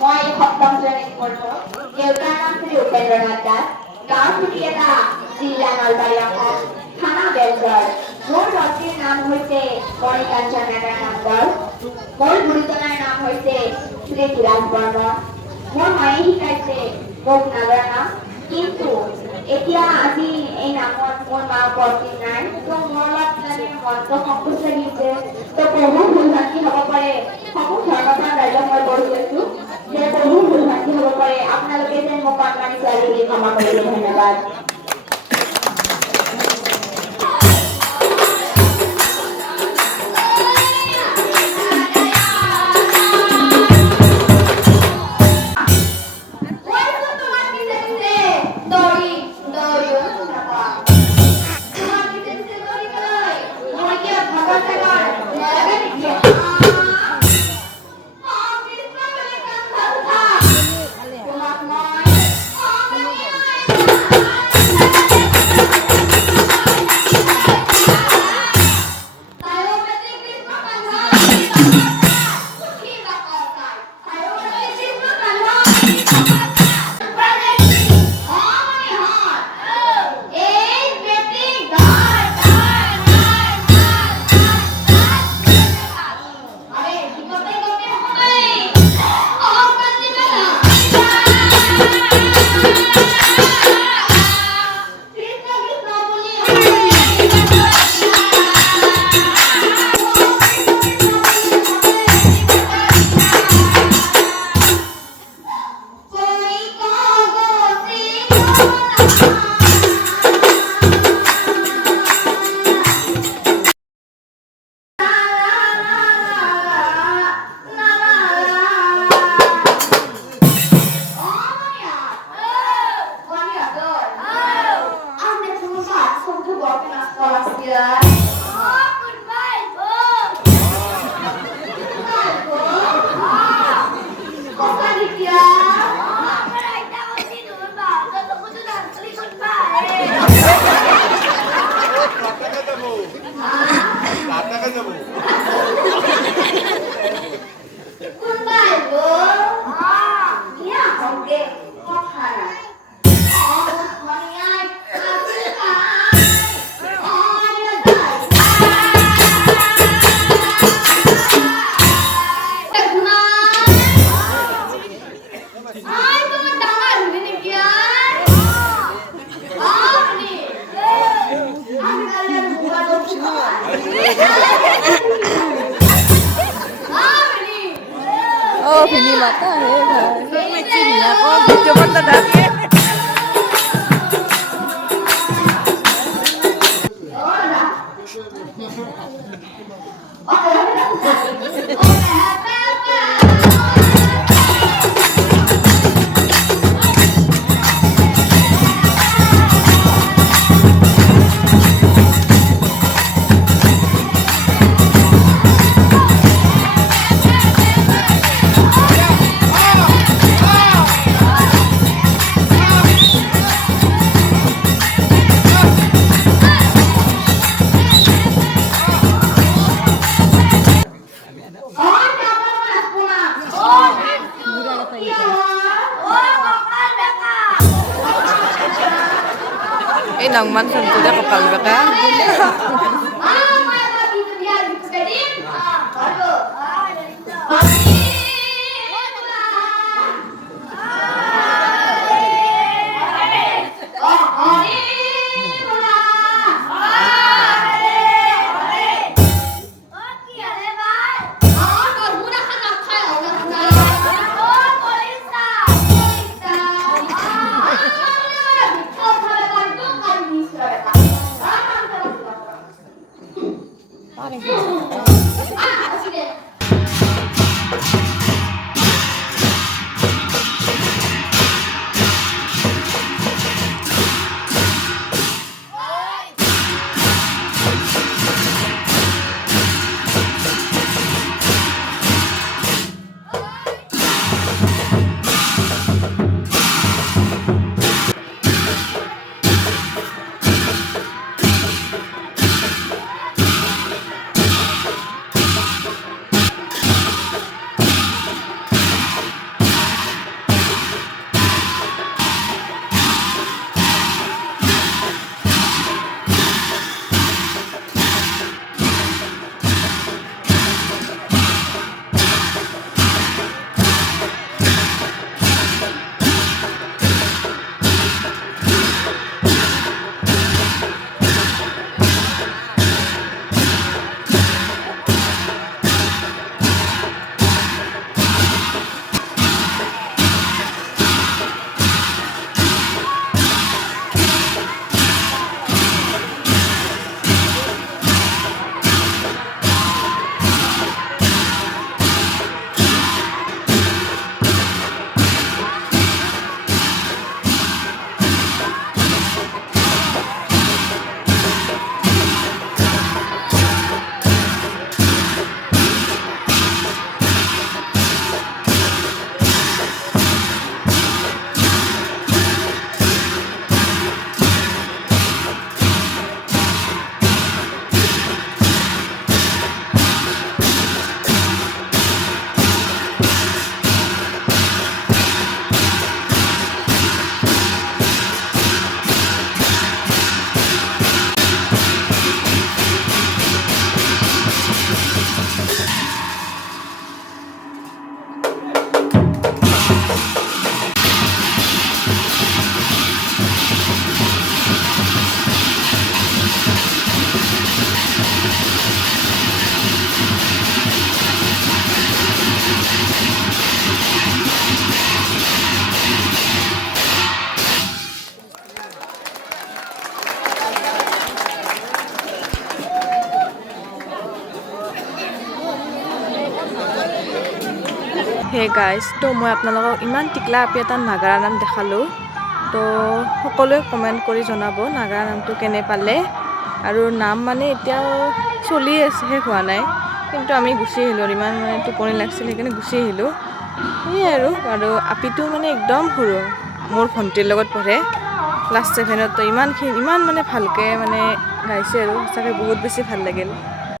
মই সপ্তম শ্ৰেণীত পঢ়ো। দেউতাৰ নাম শ্ৰী উপেন্দ্ৰনাথ দাস। গাঁও চুটিয়ালা, জিলা নলবাৰী অসম, থানা বেলগড়। মোৰ লক্ষ্মীৰ নাম হৈছে মণিকাঞ্চন নাডাৰ নামগড়। মোৰ গুৰুজনাৰ নাম হৈছে শ্ৰী ধীৰাজ বৰ্মন। মোৰ মায়ে শিকাইছে মোক নাজানা, কিন্তু এতিয়া আজি এই নামত মোৰ মা উপস্থিত নাই, তো মোৰ অলপ মানে মনটো সংকোচ লাগিছে। তো বহু ভুল ভ্ৰান্তি হ'ব পাৰে, সমূহ ধৰ্মপ্ৰাণ ৰাইজক মই কৈ গৈছো যে বহু ভুল ভ্ৰান্তি হ'ব পাৰে, আপোনালোকে যেন মোক কণমানি ছোৱালী বুলি ক্ষমা কৰিব। ধন্যবাদ। Oh, pinimata है भाई। मैं चिड़िया को वीडियो बंद कर के। Eh, nang man sentuh dia kepala baka. Hey guys, তো মই আপোনালোকক ইমান টিকলা আপি এটা নাগাৰা নাম দেখালোঁ। তো সকলোৱে কমেণ্ট কৰি জনাব নাগাৰা নামটো কেনে পালে। আৰু নাম মানে এতিয়াও চলি আছে, শেষ হোৱা নাই, কিন্তু আমি গুচি আহিলোঁ। ইমান মানে টোপনি লাগিছিল, সেইকাৰণে গুচি আহিলোঁ। সেয়াই আৰু আপিটো মানে একদম সৰু, মোৰ ভণ্টিৰ লগত পঢ়ে, ক্লাছ 7ত। তো ইমান মানে ভালকৈ মানে গাইছে আৰু সঁচাকৈ বহুত বেছি ভাল লাগিল।